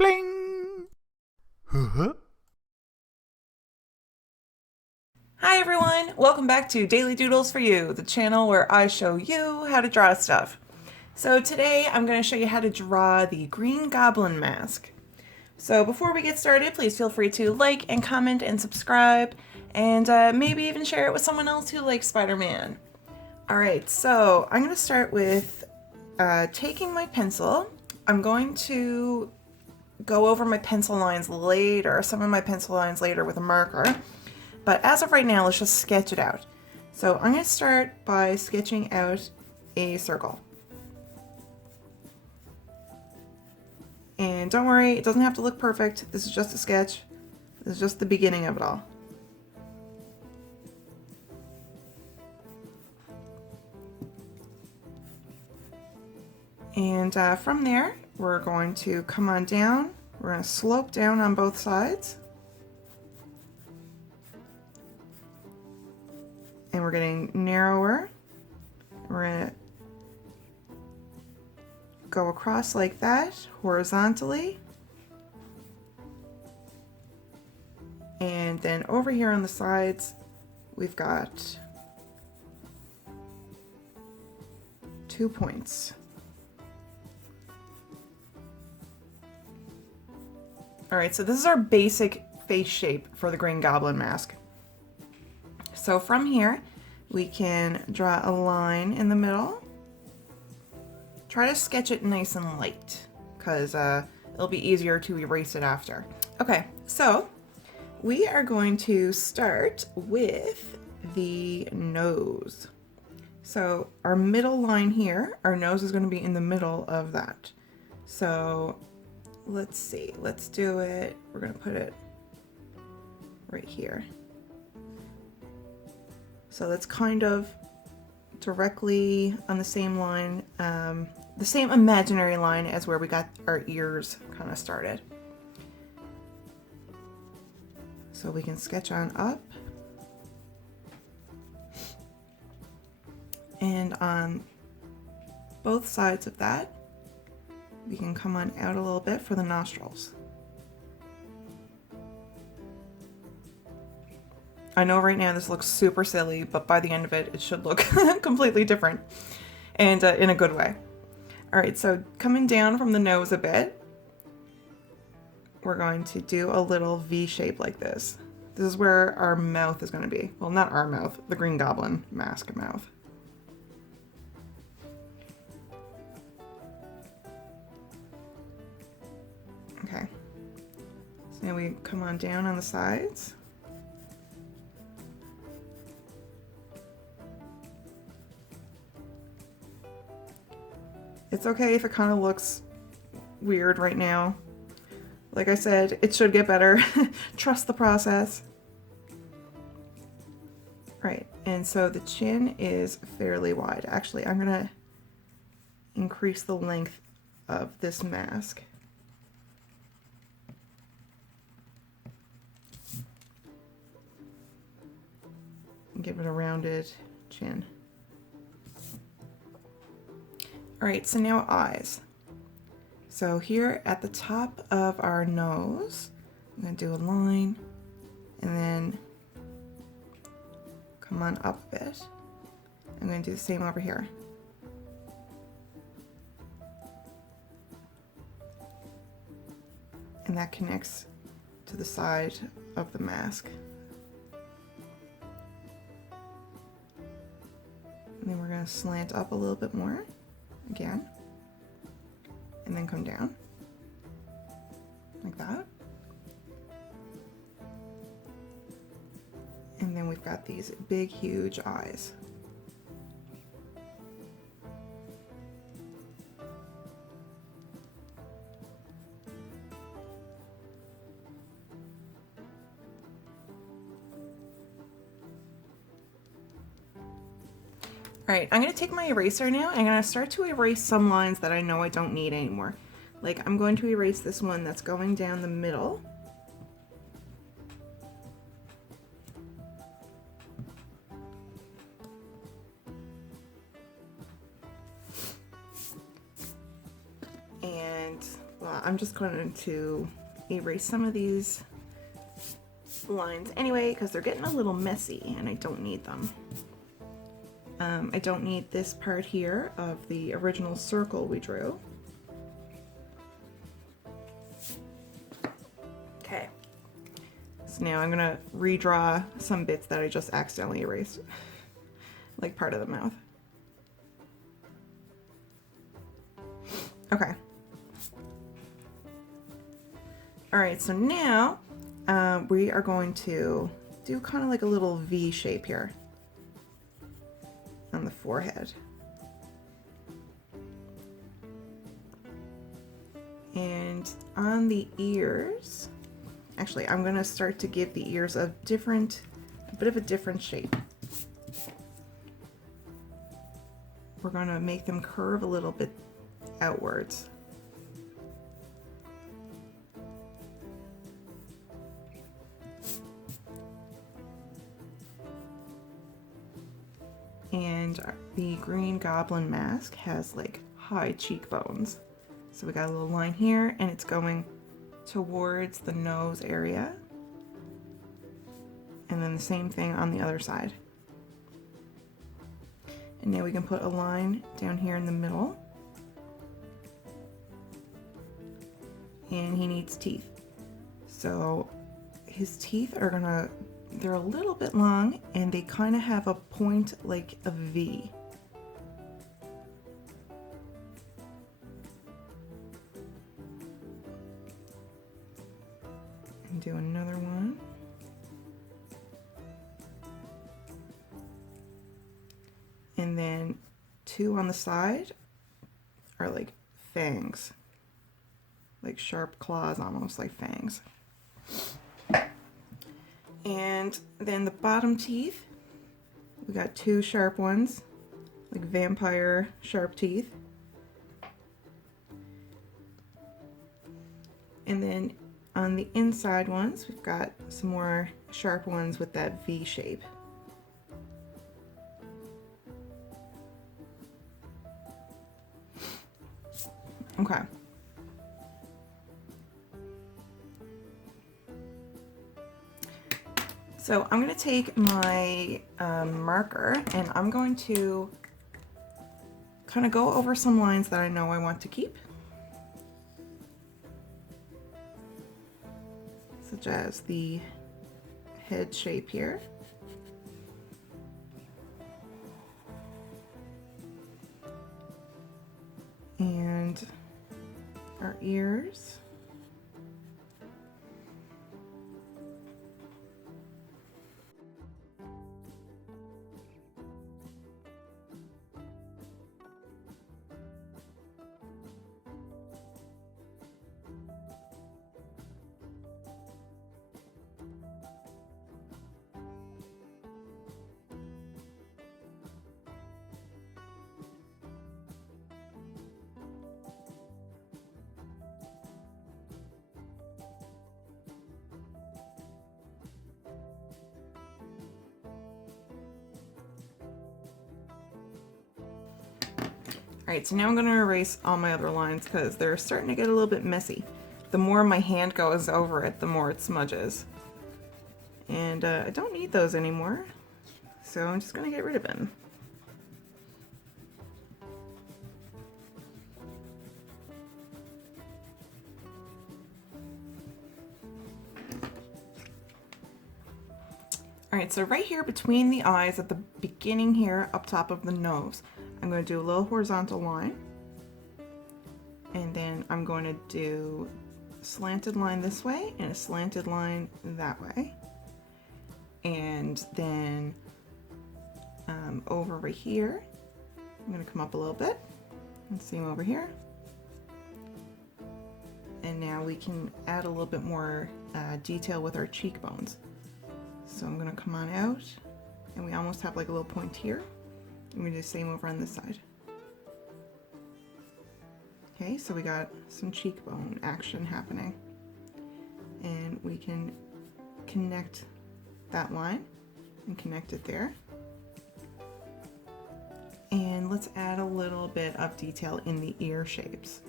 Bling! Huh? Hi everyone, welcome back to Daily Doodles for You, the channel where I show you how to draw stuff. So today I'm going to show you how to draw the Green Goblin Mask. So before we get started, please feel free to like and comment and subscribe, and maybe even share it with someone else who likes Spider-Man. Alright, so I'm going to start with taking my pencil. I'm going to go over my pencil lines later, some of my pencil lines later with a marker. But as of right now, let's just sketch it out. So I'm going to start by sketching out a circle. And don't worry, it doesn't have to look perfect. This is just a sketch. This is just the beginning of it all. And from there, we're going to come on down. We're going to slope down on both sides. And we're getting narrower. We're going to go across like that, horizontally. And then over here on the sides, we've got 2 points. All right, so this is our basic face shape for the Green Goblin Mask. So from here, we can draw a line in the middle. Try to sketch it nice and light, because it'll be easier to erase it after. Okay, so we are going to start with the nose. So our middle line here, our nose is going to be in the middle of that. So let's see, let's do it. We're going to put it right here. So that's kind of directly on the same line, the same imaginary line as where we got our ears kind of started. So we can sketch on up. And on both sides of that, we can come on out a little bit for the nostrils. I know right now this looks super silly, but by the end of it, it should look completely different and in a good way. All right, so coming down from the nose a bit, we're going to do a little V shape like this. This is where our mouth is going to be. Well, not our mouth, the Green Goblin Mask mouth. Okay, so now we come on down on the sides. It's okay if it kind of looks weird right now. Like I said, it should get better. Trust the process. Right, and so the chin is fairly wide. Actually, I'm gonna increase the length of this mask. And give it a rounded chin. All right, so now eyes. So here at the top of our nose, I'm gonna do a line and then come on up a bit. I'm gonna do the same over here. And that connects to the side of the mask. And then we're gonna slant up a little bit more. Again, and then come down like that. And then we've got these big, huge eyes. All right, I'm gonna take my eraser now. I'm gonna start to erase some lines that I know I don't need anymore. Like I'm going to erase this one that's going down the middle. And well, I'm just going to erase some of these lines anyway because they're getting a little messy and I don't need them. I don't need this part here of the original circle we drew. Okay, so now I'm gonna redraw some bits that I just accidentally erased, like part of the mouth. Okay. All right, so now we are going to do kind of like a little V shape here on the forehead. And on the ears, actually, I'm gonna start to give the ears a bit of a different shape. We're gonna make them curve a little bit outwards. And the Green Goblin Mask has like high cheekbones. So we got a little line here and it's going towards the nose area. And then the same thing on the other side. And now we can put a line down here in the middle. And he needs teeth. So his teeth are they're a little bit long and they kind of have a point like a V. And do another one. And then two on the side are like fangs. Like sharp claws, almost like fangs. And then the bottom teeth, we got two sharp ones, like vampire sharp teeth. And then on the inside ones, we've got some more sharp ones with that V shape. Okay. So I'm going to take my marker and I'm going to kind of go over some lines that I know I want to keep. Such as the head shape here. And our ears. Alright, so now I'm going to erase all my other lines because they're starting to get a little bit messy. The more my hand goes over it, the more it smudges. And I don't need those anymore, so I'm just going to get rid of them. Alright, so right here between the eyes at the beginning here, up top of the nose, I'm going to do a little horizontal line. And then I'm going to do a slanted line this way and a slanted line that way. And then over right here, I'm going to come up a little bit and same over here. And now we can add a little bit more detail with our cheekbones. So I'm going to come on out and we almost have like a little point here. I'm going to do the same over on this side. Okay, so we got some cheekbone action happening. And we can connect that line and connect it there. And let's add a little bit of detail in the ear shapes.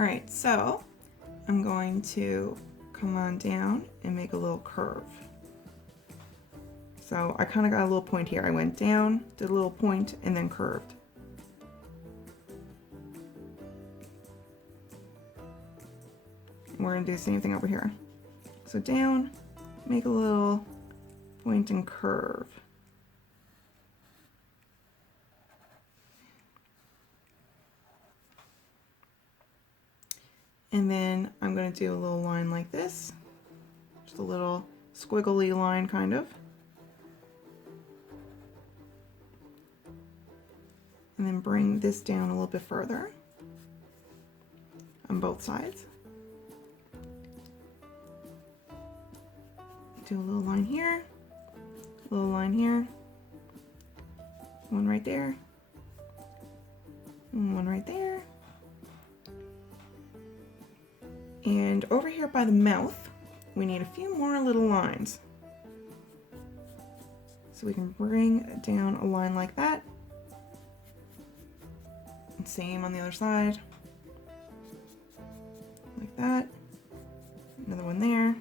All right, so I'm going to come on down and make a little curve. So I kind of got a little point here. I went down, did a little point, and then curved. And we're gonna do the same thing over here. So down, make a little point and curve. And then I'm going to do a little line like this, just a little squiggly line kind of. And then bring this down a little bit further on both sides. Do a little line here, a little line here, one right there, and one right there. And over here by the mouth, we need a few more little lines. So we can bring down a line like that. And same on the other side. Like that. Another one there.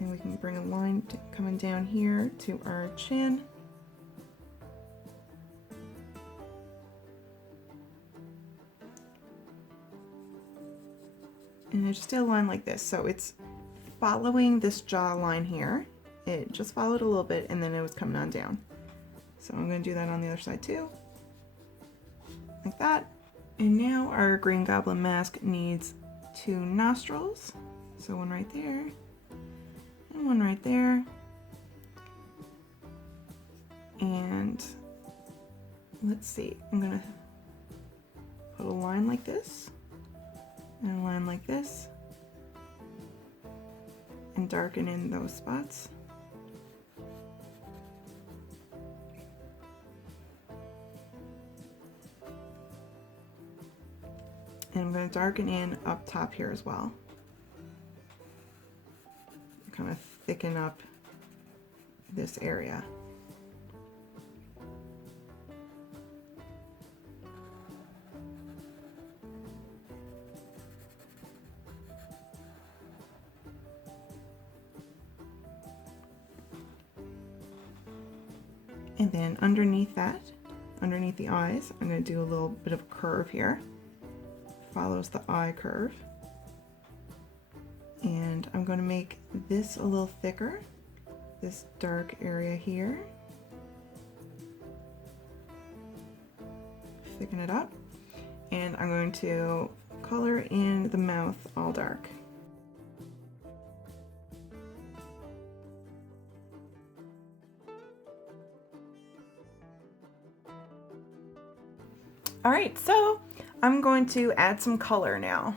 And we can bring a line coming down here to our chin. And I just did a line like this, so it's following this jaw line here. It just followed a little bit and then it was coming on down. So I'm going to do that on the other side too. Like that. And now our Green Goblin mask needs 2 nostrils. So one right there and one right there. And let's see, I'm going to put a line like this. And a line like this, and darken in those spots. And I'm going to darken in up top here as well. Kind of thicken up this area. And then underneath that, underneath the eyes, I'm going to do a little bit of a curve here. Follows the eye curve. And I'm going to make this a little thicker, this dark area here. Thicken it up. And I'm going to color in the mouth all dark. All right, so I'm going to add some color now.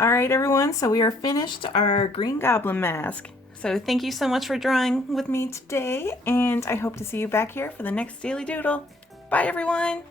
Alright everyone, so we are finished our Green Goblin Mask. So thank you so much for drawing with me today, and I hope to see you back here for the next Daily Doodle. Bye everyone!